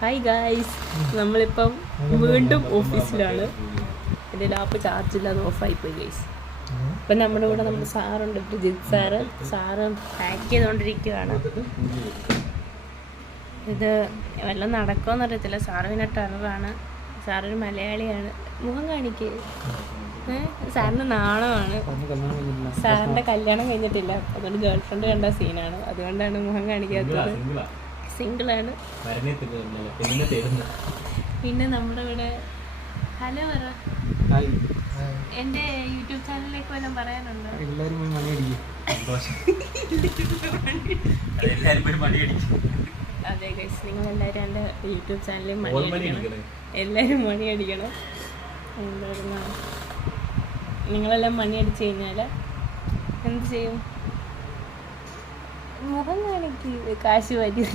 Hi guys, നമ്മളിപ്പം വീണ്ടും ഓഫീസിലാണ്. എൻ്റെ ലാപ്പ് ചാർജില്ലാതെ ഓഫായിപ്പോയി ഗൈസ്. ഇപ്പം നമ്മുടെ കൂടെ നമ്മുടെ സാറുണ്ട്, ജിത് സാറ് പാക്ക് ചെയ്തുകൊണ്ടിരിക്കുകയാണ്. ഇത് വല്ലതും നടക്കുമെന്ന് അറിയത്തില്ല. സാറ് പിന്നെ ടെററാണ്. സാറൊരു മലയാളിയാണ്. മുഖം കാണിക്കേ, സാറിന് നാണമാണ്. സാറിൻ്റെ കല്യാണം കഴിഞ്ഞിട്ടില്ല, അതുകൊണ്ട് ഗേൾ ഫ്രണ്ട് കണ്ട സീനാണ്. അതുകൊണ്ടാണ് മുഖം കാണിക്കാത്തത്. സിംഗിളാണ്. പിന്നെ നമ്മുടെ ഇവിടെ ഹലോ പറ. എൻ്റെ യൂട്യൂബ് ചാനലിലേക്ക് വല്ലതും പറയാനുണ്ടോ? അതെ ഗൈസ്, നിങ്ങളെല്ലാവരും എൻ്റെ യൂട്യൂബ് ചാനലിൽ മണിയടിക്കണം. എല്ലാവരും മണിയടിക്കണം. എന്തായിരുന്നു, നിങ്ങളെല്ലാം മണിയടിച്ചു കഴിഞ്ഞാൽ എന്ത് ചെയ്യും? മുഖം കാണിക്ക്, കാശ് വരും.